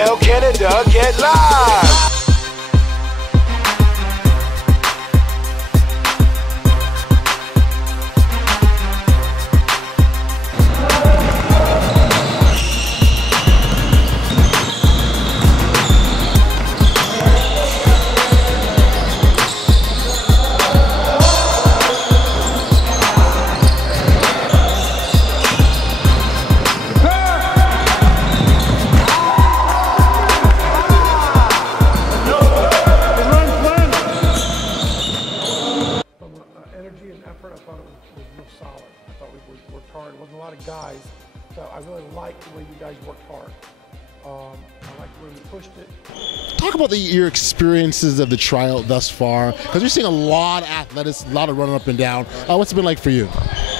NBL Canada, get live! Effort, I thought it was real solid. I thought we worked hard. There wasn't a lot of guys, so I really liked the way you guys worked hard. I liked the way we pushed it. Talk about your experiences of the tryout thus far, because you're seeing a lot of athleticism, a lot of running up and down. What's it been like for you?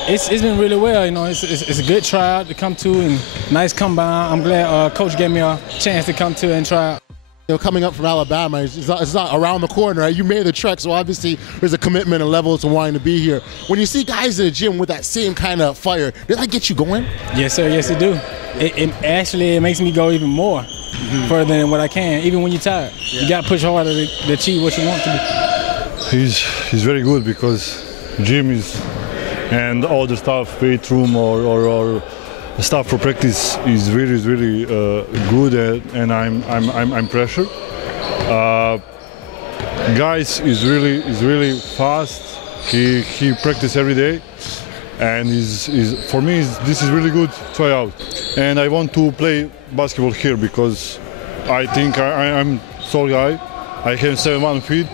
It's been really well. You know, it's a good tryout to come to and nice combine. I'm glad Coach gave me a chance to come to and try out. You know, coming up from Alabama, it's not around the corner, right? You made the trek, so obviously there's a commitment and level to wanting to be here. When you see guys in the gym with that same kind of fire, does that get you going? Yes, sir. Yes, it do. It makes me go even more further than what I can, even when you're tired. Yeah. You got to push harder to achieve what you want to be. He's very good because gym is and all the stuff, weight room or stuff for practice is really good, and I'm pressured. Guys is really fast. He practice every day, and for me this is really good tryout. And I want to play basketball here because I think I'm tall guy. I have 7'1" feet,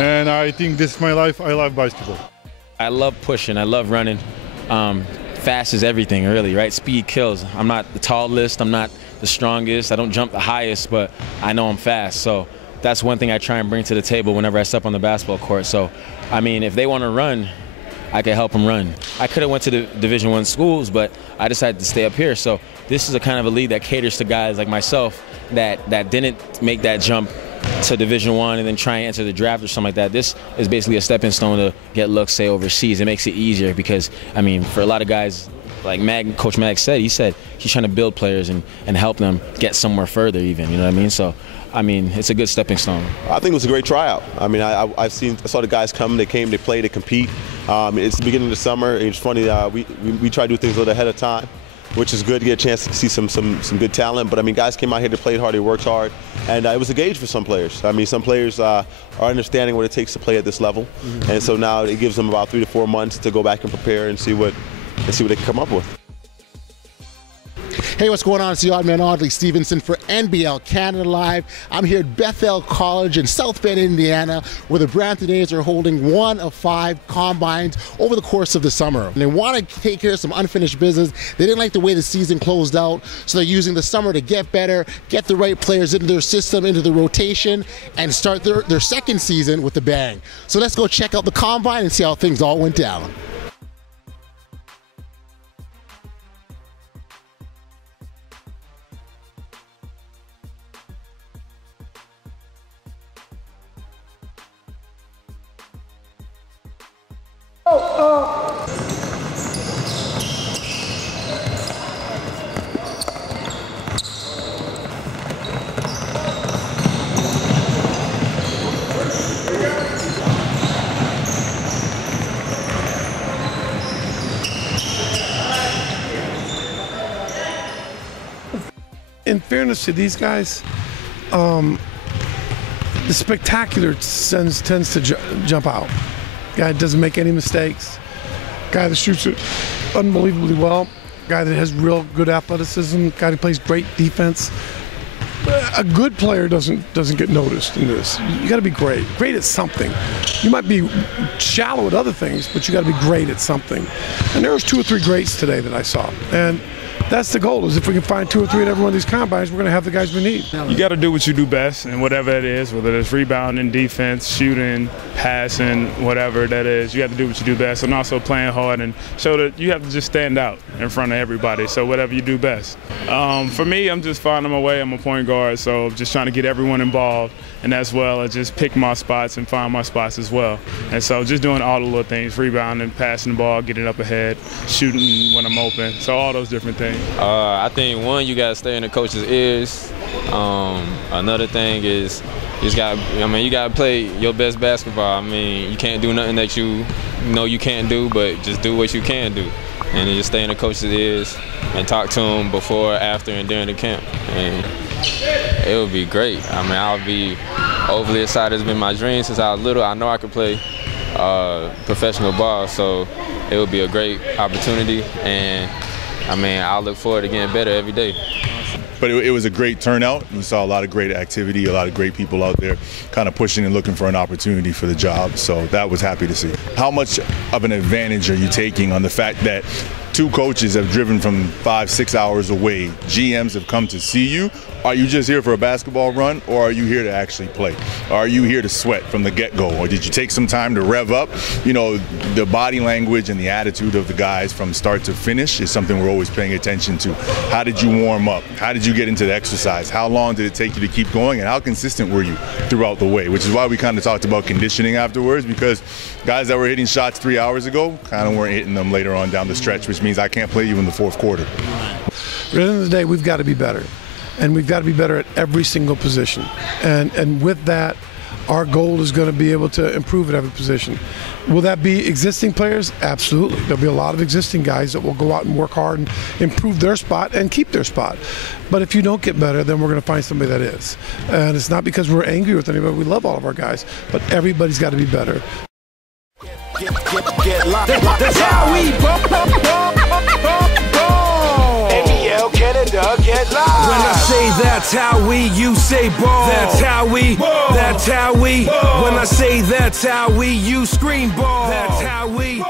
and I think this is my life. I love basketball. I love pushing. I love running. Fast is everything, really, right? Speed kills. I'm not the tallest, I'm not the strongest, I don't jump the highest, but I know I'm fast. So that's one thing I try and bring to the table whenever I step on the basketball court. So, I mean, if they want to run, I can help them run. I could have went to the Division I schools, but I decided to stay up here. So this is a kind of a league that caters to guys like myself that didn't make that jump to Division I and then try and enter the draft or something like that. This is basically a stepping stone to get looks, say, overseas. It makes it easier because, I mean, for a lot of guys, like Coach Mag said he's trying to build players and help them get somewhere further even, you know what I mean? So, I mean, it's a good stepping stone. I think it was a great tryout. I mean, I saw the guys come, they came, they played, they compete. It's the beginning of the summer. It's funny, we try to do things a little ahead of time, which is good to get a chance to see some good talent. But I mean, guys came out here, they played hard, they worked hard, and it was a gauge for some players. I mean, some players are understanding what it takes to play at this level, and so now it gives them about 3 to 4 months to go back and prepare and see what they can come up with. Hey, what's going on? It's the Audman Audley Stevenson for NBL Canada Live. I'm here at Bethel College in South Bend, Indiana, where the Brampton A's are holding 1 of 5 combines over the course of the summer. And they want to take care of some unfinished business. They didn't like the way the season closed out, so they're using the summer to get better, get the right players into their system, into the rotation, and start their second season with a bang. So let's go check out the combine and see how things all went down. In fairness to these guys, the spectacular tends to jump out. Guy doesn't make any mistakes. Guy that shoots it unbelievably well. Guy that has real good athleticism. Guy that plays great defense. A good player doesn't get noticed in this. You got to be great at something. You might be shallow at other things, but you got to be great at something. And there was 2 or 3 greats today that I saw. And that's the goal, is if we can find 2 or 3 at every one of these combines, we're going to have the guys we need. You got to do what you do best, and whatever it is, whether it's rebounding, defense, shooting, passing, whatever that is, you have to do what you do best, and also playing hard and show that you have to just stand out in front of everybody, so whatever you do best. For me, I'm just finding my way. I'm a point guard, so just trying to get everyone involved, and as well as just pick my spots and find my spots as well. And so just doing all the little things, rebounding, passing the ball, getting up ahead, shooting when I'm open, so all those different things. thing? I think one, you gotta stay in the coach's ears. Another thing is you gotta play your best basketball. I mean, you can't do nothing that you know you can't do, but just do what you can do, and then just stay in the coach's ears and talk to him before, after, and during the camp. And it would be great. I mean, I'll be overly excited. It's been my dream since I was little. I know I could play professional ball, so it would be a great opportunity, and I mean, I'll look forward to getting better every day. But it was a great turnout. We saw a lot of great activity, a lot of great people out there kind of pushing and looking for an opportunity for the job, so that was happy to see. How much of an advantage are you taking on the fact that two coaches have driven from 5-6 hours away, GMs have come to see you? Are you just here for a basketball run, or are you here to actually play? Are you here to sweat from the get-go, or did you take some time to rev up? You know, the body language and the attitude of the guys from start to finish is something we're always paying attention to. How did you warm up? How did you get into the exercise? How long did it take you to keep going, and how consistent were you throughout the way? Which is why we kind of talked about conditioning afterwards, because guys that were hitting shots 3 hours ago kind of weren't hitting them later on down the stretch, which means I can't play you in the fourth quarter. At the end of the day, we've got to be better. And we've got to be better at every single position. And with that, our goal is going to be able to improve at every position. Will that be existing players? Absolutely. There'll be a lot of existing guys that will go out and work hard and improve their spot and keep their spot. But if you don't get better, then we're going to find somebody that is. And it's not because we're angry with anybody. We love all of our guys. But everybody's got to be better. That's how we NBL Canada get live. When I say that's how we, you say ball. That's how we, that's how we. When I say that's how we, you scream ball. That's how we.